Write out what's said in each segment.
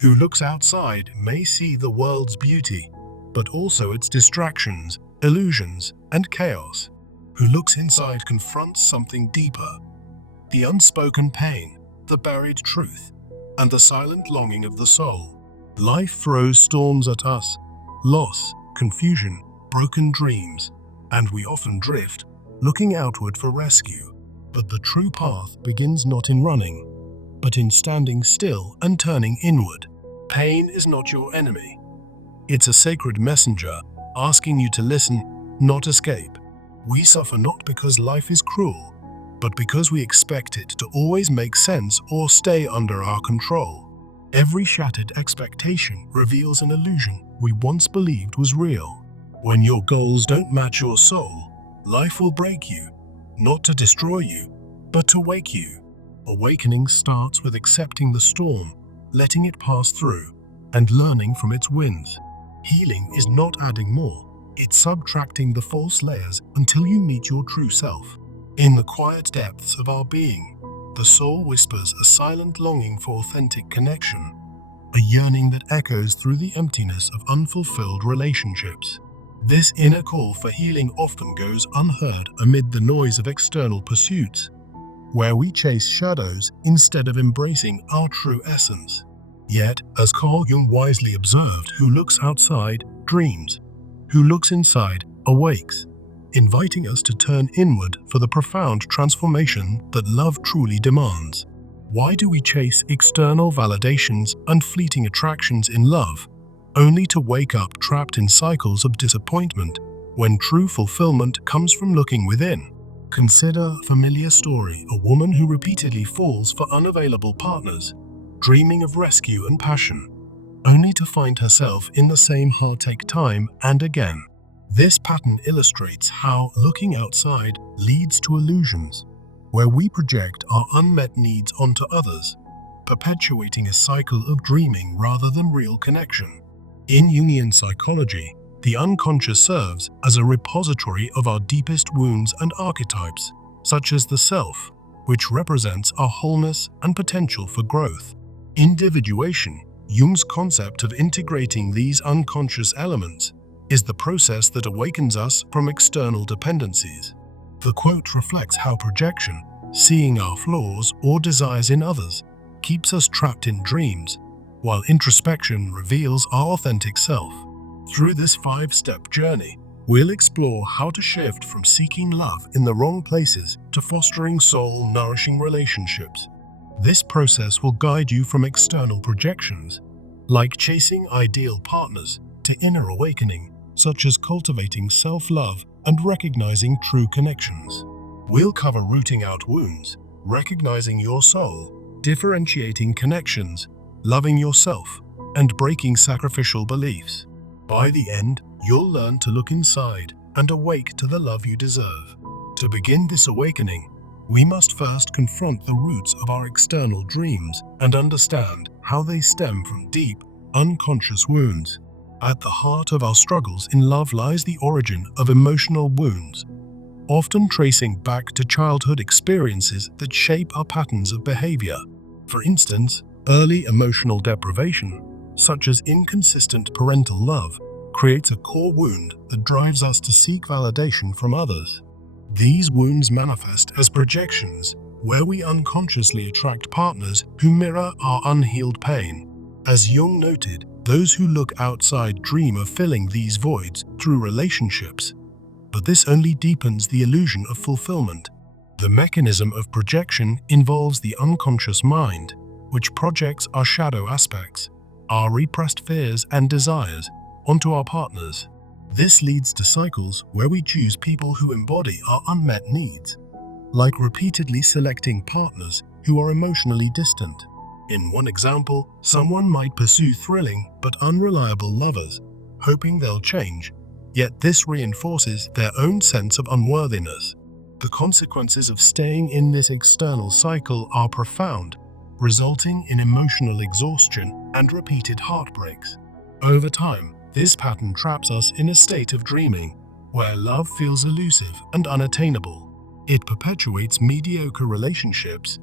who looks outside may see the world's beauty, but also its distractions, illusions, and chaos. Who looks inside confronts something deeper: the unspoken pain, the buried truth, and the silent longing of the soul. Life throws storms at us: loss, confusion, broken dreams, and we often drift, looking outward for rescue. But the true path begins not in running, but in standing still and turning inward. Pain is not your enemy. It's a sacred messenger asking you to listen, not escape. We suffer not because life is cruel, but because we expect it to always make sense or stay under our control. Every shattered expectation reveals an illusion we once believed was real. When your goals don't match your soul, life will break you, not to destroy you, but to wake you. Awakening starts with accepting the storm, letting it pass through, and learning from its winds. Healing is not adding more, it's subtracting the false layers until you meet your true self. In the quiet depths of our being, the soul whispers a silent longing for authentic connection, a yearning that echoes through the emptiness of unfulfilled relationships. This inner call for healing often goes unheard amid the noise of external pursuits, where we chase shadows instead of embracing our true essence. Yet, as Carl Jung wisely observed, who looks outside dreams, who looks inside awakes, inviting us to turn inward for the profound transformation that love truly demands. Why do we chase external validations and fleeting attractions in love, only to wake up trapped in cycles of disappointment when true fulfillment comes from looking within? Consider a familiar story: a woman who repeatedly falls for unavailable partners, dreaming of rescue and passion, only to find herself in the same heartache time and again. This pattern illustrates how looking outside leads to illusions, where we project our unmet needs onto others, perpetuating a cycle of dreaming rather than real connection. In Jungian psychology, the unconscious serves as a repository of our deepest wounds and archetypes, such as the self, which represents our wholeness and potential for growth. Individuation, Jung's concept of integrating these unconscious elements, is the process that awakens us from external dependencies. The quote reflects how projection, seeing our flaws or desires in others, keeps us trapped in dreams, while introspection reveals our authentic self. Through this 5-step journey, we'll explore how to shift from seeking love in the wrong places to fostering soul-nourishing relationships. This process will guide you from external projections, like chasing ideal partners, to inner awakening, such as cultivating self-love and recognizing true connections. We'll cover rooting out wounds, recognizing your soul, differentiating connections, loving yourself, and breaking sacrificial beliefs. By the end, you'll learn to look inside and awake to the love you deserve. To begin this awakening, we must first confront the roots of our external dreams and understand how they stem from deep, unconscious wounds. At the heart of our struggles in love lies the origin of emotional wounds, often tracing back to childhood experiences that shape our patterns of behavior. For instance, early emotional deprivation, such as inconsistent parental love, creates a core wound that drives us to seek validation from others. These wounds manifest as projections, where we unconsciously attract partners who mirror our unhealed pain. As Jung noted, those who look outside dream of filling these voids through relationships, but this only deepens the illusion of fulfillment. The mechanism of projection involves the unconscious mind, which projects our shadow aspects, our repressed fears and desires, onto our partners. This leads to cycles where we choose people who embody our unmet needs, like repeatedly selecting partners who are emotionally distant. In one example, someone might pursue thrilling but unreliable lovers, hoping they'll change, yet this reinforces their own sense of unworthiness. The consequences of staying in this external cycle are profound, resulting in emotional exhaustion and repeated heartbreaks. Over time, this pattern traps us in a state of dreaming, where love feels elusive and unattainable. It perpetuates mediocre relationships,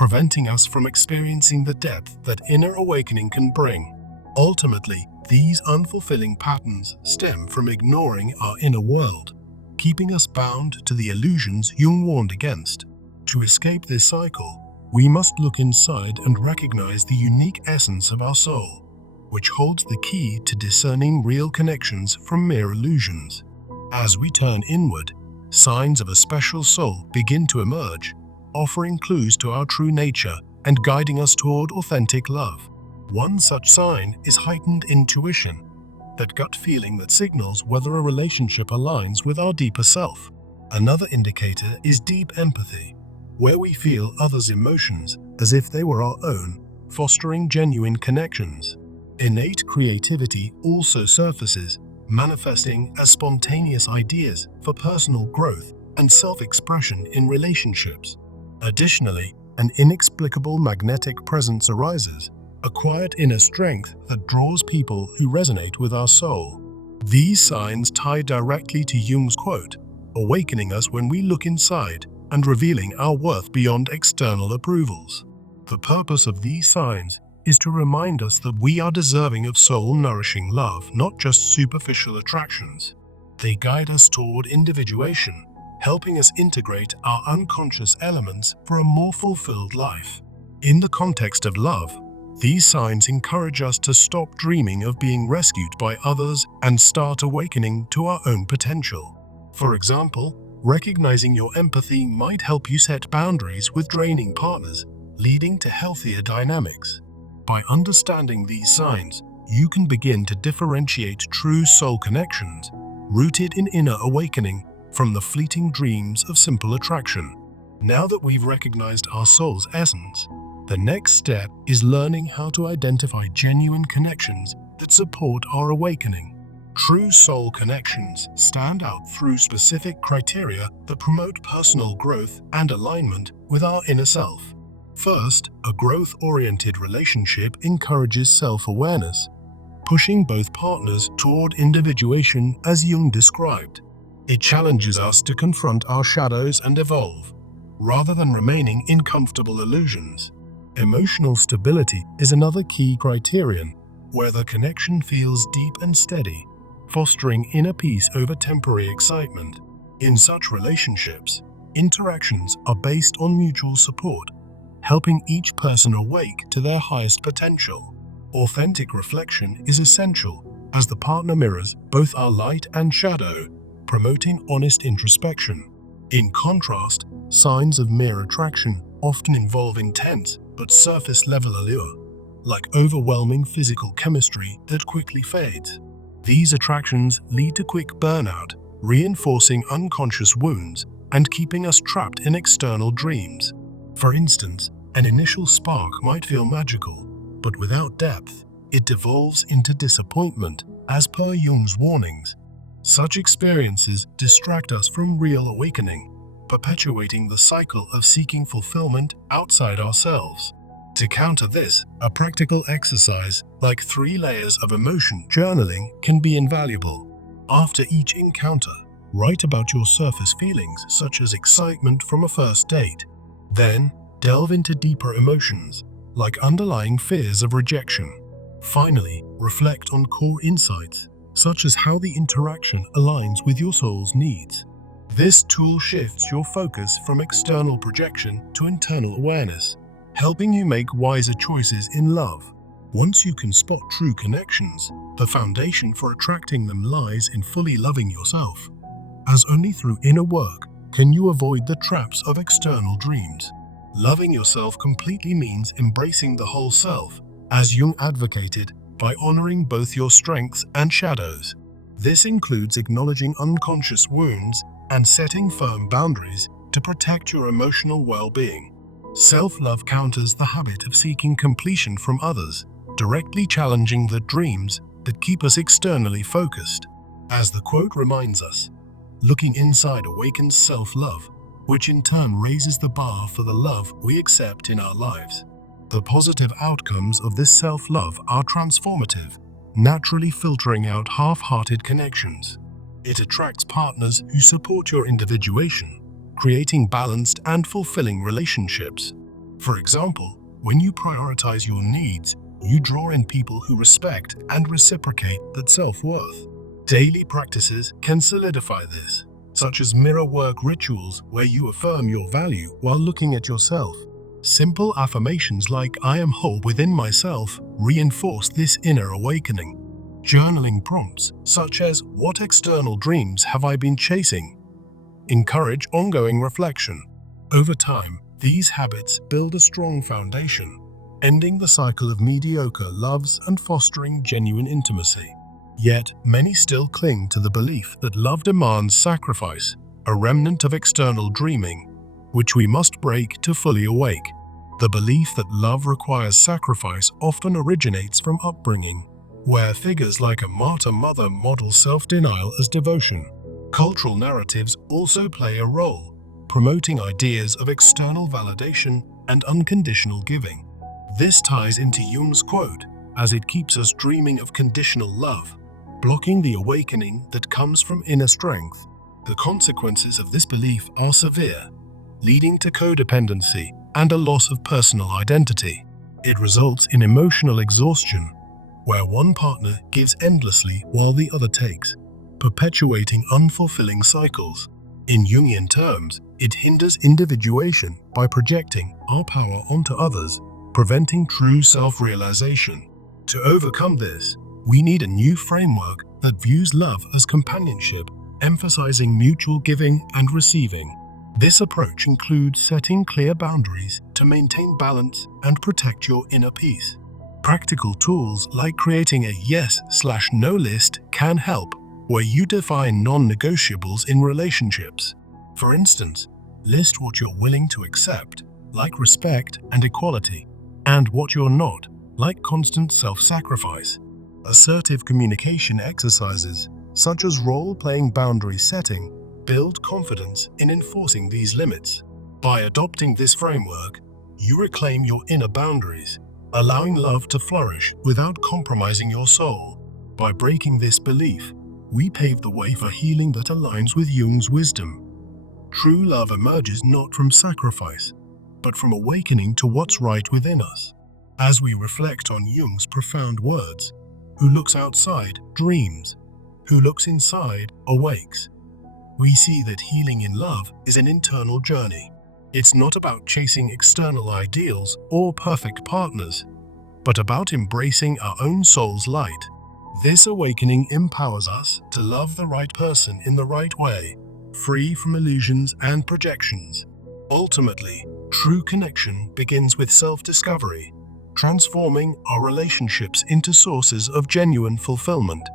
preventing us from experiencing the depth that inner awakening can bring. Ultimately, these unfulfilling patterns stem from ignoring our inner world, keeping us bound to the illusions Jung warned against. To escape this cycle, we must look inside and recognize the unique essence of our soul, which holds the key to discerning real connections from mere illusions. As we turn inward, signs of a special soul begin to emerge, offering clues to our true nature and guiding us toward authentic love. One such sign is heightened intuition, that gut feeling that signals whether a relationship aligns with our deeper self. Another indicator is deep empathy, where we feel others' emotions as if they were our own, fostering genuine connections. Innate creativity also surfaces, manifesting as spontaneous ideas for personal growth and self-expression in relationships. Additionally, an inexplicable magnetic presence arises, a quiet inner strength that draws people who resonate with our soul. These signs tie directly to Jung's quote, awakening us when we look inside and revealing our worth beyond external approvals. The purpose of these signs is to remind us that we are deserving of soul-nourishing love, not just superficial attractions. They guide us toward individuation, helping us integrate our unconscious elements for a more fulfilled life. In the context of love, these signs encourage us to stop dreaming of being rescued by others and start awakening to our own potential. For example, recognizing your empathy might help you set boundaries with draining partners, leading to healthier dynamics. By understanding these signs, you can begin to differentiate true soul connections, rooted in inner awakening, from the fleeting dreams of simple attraction. Now that we've recognized our soul's essence, the next step is learning how to identify genuine connections that support our awakening. True soul connections stand out through specific criteria that promote personal growth and alignment with our inner self. First, a growth-oriented relationship encourages self-awareness, pushing both partners toward individuation as Jung described. It challenges us to confront our shadows and evolve, rather than remaining in comfortable illusions. Emotional stability is another key criterion, where the connection feels deep and steady, fostering inner peace over temporary excitement. In such relationships, interactions are based on mutual support, helping each person awake to their highest potential. Authentic reflection is essential, as the partner mirrors both our light and shadow, promoting honest introspection. In contrast, signs of mere attraction often involve intense but surface-level allure, like overwhelming physical chemistry that quickly fades. These attractions lead to quick burnout, reinforcing unconscious wounds and keeping us trapped in external dreams. For instance, an initial spark might feel magical, but without depth, it devolves into disappointment, as per Jung's warnings. Such experiences distract us from real awakening, perpetuating the cycle of seeking fulfillment outside ourselves. To counter this, a practical exercise like 3 layers of emotion journaling can be invaluable. After each encounter, write about your surface feelings such as excitement from a first date. Then, delve into deeper emotions, like underlying fears of rejection. Finally, reflect on core insights, such as how the interaction aligns with your soul's needs. This tool shifts your focus from external projection to internal awareness, helping you make wiser choices in love. Once you can spot true connections, the foundation for attracting them lies in fully loving yourself, as only through inner work can you avoid the traps of external dreams. Loving yourself completely means embracing the whole self, as Jung advocated, by honoring both your strengths and shadows. This includes acknowledging unconscious wounds and setting firm boundaries to protect your emotional well-being. Self-love counters the habit of seeking completion from others, directly challenging the dreams that keep us externally focused. As the quote reminds us, looking inside awakens self-love, which in turn raises the bar for the love we accept in our lives. The positive outcomes of this self-love are transformative, naturally filtering out half-hearted connections. It attracts partners who support your individuation, creating balanced and fulfilling relationships. For example, when you prioritize your needs, you draw in people who respect and reciprocate that self-worth. Daily practices can solidify this, such as mirror work rituals where you affirm your value while looking at yourself. Simple affirmations like "I am whole within myself" reinforce this inner awakening. Journaling prompts, such as "What external dreams have I been chasing?" encourage ongoing reflection. Over time, these habits build a strong foundation, ending the cycle of mediocre loves and fostering genuine intimacy. Yet, many still cling to the belief that love demands sacrifice, a remnant of external dreaming, which we must break to fully awake. The belief that love requires sacrifice often originates from upbringing, where figures like a martyr mother model self-denial as devotion. Cultural narratives also play a role, promoting ideas of external validation and unconditional giving. This ties into Jung's quote, as it keeps us dreaming of conditional love, blocking the awakening that comes from inner strength. The consequences of this belief are severe, leading to codependency and a loss of personal identity. It results in emotional exhaustion, where one partner gives endlessly while the other takes, perpetuating unfulfilling cycles. In Jungian terms, it hinders individuation by projecting our power onto others, preventing true self-realization. To overcome this, we need a new framework that views love as companionship, emphasizing mutual giving and receiving. This approach includes setting clear boundaries to maintain balance and protect your inner peace. Practical tools like creating a yes/no list can help, where you define non-negotiables in relationships. For instance, list what you're willing to accept, like respect and equality, and what you're not, like constant self-sacrifice. Assertive communication exercises, such as role-playing boundary setting, build confidence in enforcing these limits. By adopting this framework, you reclaim your inner boundaries, allowing love to flourish without compromising your soul. By breaking this belief, we pave the way for healing that aligns with Jung's wisdom. True love emerges not from sacrifice, but from awakening to what's right within us. As we reflect on Jung's profound words, "Who looks outside dreams, who looks inside awakes," we see that healing in love is an internal journey. It's not about chasing external ideals or perfect partners, but about embracing our own soul's light. This awakening empowers us to love the right person in the right way, free from illusions and projections. Ultimately, true connection begins with self-discovery, transforming our relationships into sources of genuine fulfillment.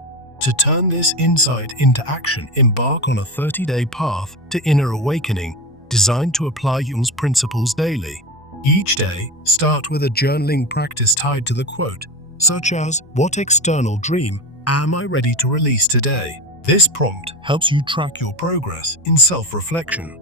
To turn this insight into action, embark on a 30-day path to inner awakening designed to apply Jung's principles daily. Each day, start with a journaling practice tied to the quote, such as, "What external dream am I ready to release today?" This prompt helps you track your progress in self-reflection,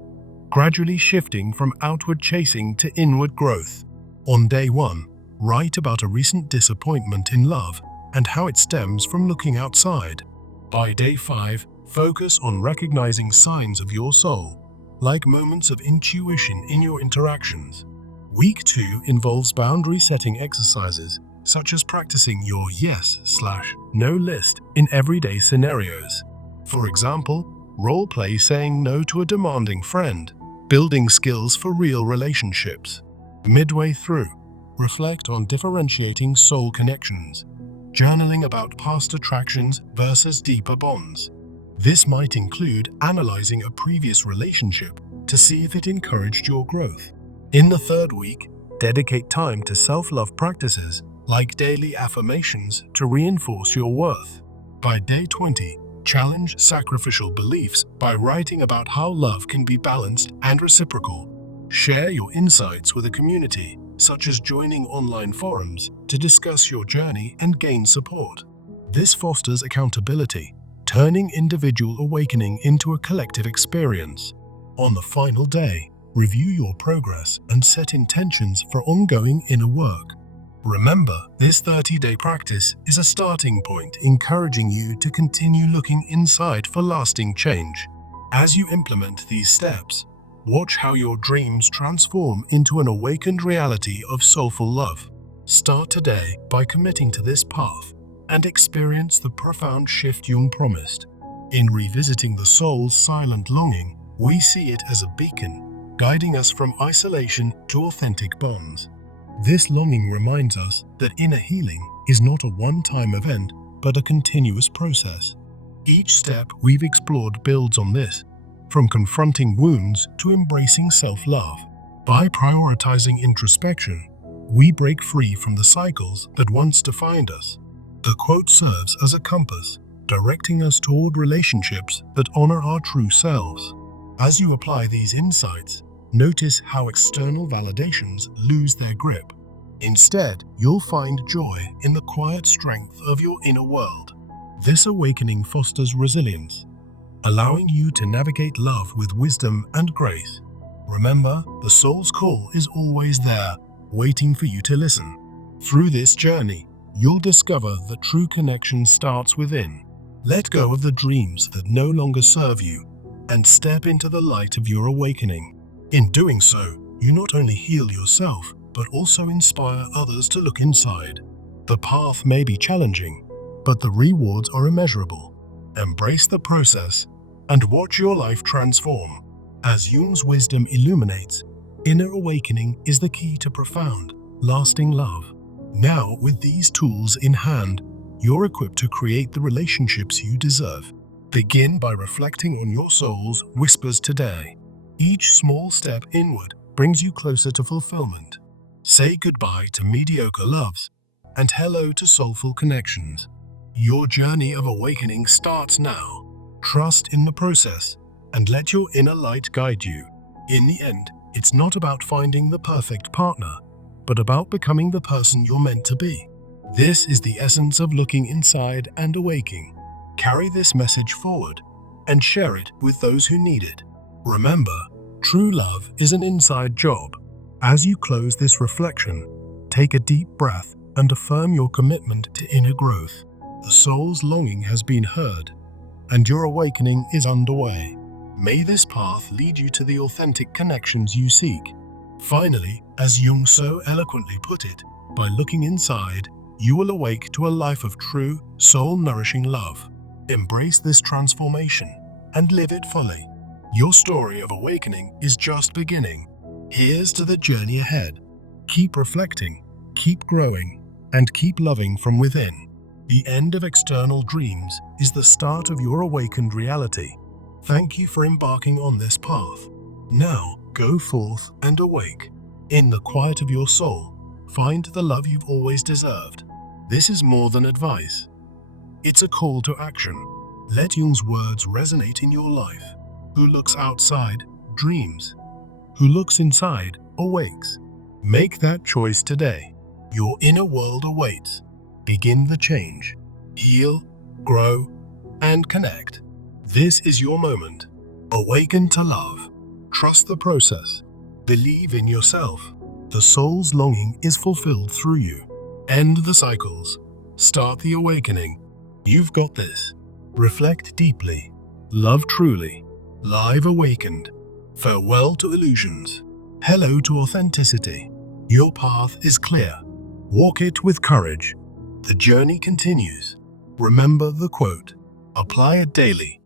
gradually shifting from outward chasing to inward growth. On day 1, write about a recent disappointment in love and how it stems from looking outside. By day 5, focus on recognizing signs of your soul, like moments of intuition in your interactions. Week 2 involves boundary setting exercises, such as practicing your yes/no list in everyday scenarios. For example, role-play saying no to a demanding friend, building skills for real relationships. Midway through, reflect on differentiating soul connections, journaling about past attractions versus deeper bonds. This might include analyzing a previous relationship to see if it encouraged your growth. In the 3rd week, dedicate time to self-love practices like daily affirmations to reinforce your worth. By day 20, challenge sacrificial beliefs by writing about how love can be balanced and reciprocal. Share your insights with a community, such as joining online forums to discuss your journey and gain support. This fosters accountability, turning individual awakening into a collective experience. On the final day, review your progress and set intentions for ongoing inner work. Remember, this 30-day practice is a starting point, encouraging you to continue looking inside for lasting change. As you implement these steps, Watch how your dreams transform into an awakened reality of soulful love. Start today by committing to this path and experience the profound shift Jung promised. In revisiting the soul's silent longing, we see it as a beacon, guiding us from isolation to authentic bonds. This longing reminds us that inner healing is not a one-time event, but a continuous process. Each step we've explored builds on this, from confronting wounds to embracing self-love. By prioritizing introspection, we break free from the cycles that once defined us. The quote serves as a compass, directing us toward relationships that honor our true selves. As you apply these insights, notice how external validations lose their grip. Instead, you'll find joy in the quiet strength of your inner world. This awakening fosters resilience, allowing you to navigate love with wisdom and grace. Remember, the soul's call is always there, waiting for you to listen. Through this journey, you'll discover that true connection starts within. Let go of the dreams that no longer serve you and step into the light of your awakening. In doing so, you not only heal yourself, but also inspire others to look inside. The path may be challenging, but the rewards are immeasurable. Embrace the process and watch your life transform. As Jung's wisdom illuminates, inner awakening is the key to profound, lasting love. Now, with these tools in hand, you're equipped to create the relationships you deserve. Begin by reflecting on your soul's whispers today. Each small step inward brings you closer to fulfillment. Say goodbye to mediocre loves and hello to soulful connections. Your journey of awakening starts now. Trust in the process and let your inner light guide you. In the end, it's not about finding the perfect partner, but about becoming the person you're meant to be. This is the essence of looking inside and awaking. Carry this message forward and share it with those who need it. Remember, true love is an inside job. As you close this reflection, take a deep breath and affirm your commitment to inner growth. The soul's longing has been heard, and your awakening is underway. May this path lead you to the authentic connections you seek. Finally, as Jung so eloquently put it, by looking inside, you will awake to a life of true, soul-nourishing love. Embrace this transformation and live it fully. Your story of awakening is just beginning. Here's to the journey ahead. Keep reflecting, keep growing, and keep loving from within. The end of external dreams is the start of your awakened reality. Thank you for embarking on this path. Now, go forth and awake. In the quiet of your soul, find the love you've always deserved. This is more than advice. It's a call to action. Let Jung's words resonate in your life. Who looks outside, dreams. Who looks inside, awakes. Make that choice today. Your inner world awaits. Begin the change. Heal, grow, and connect. This is your moment. Awaken to love. Trust the process. Believe in yourself. The soul's longing is fulfilled through you. End the cycles. Start the awakening. You've got this. Reflect deeply. Love truly. Live awakened. Farewell to illusions. Hello to authenticity. Your path is clear. Walk it with courage. The journey continues. Remember the quote. Apply it daily,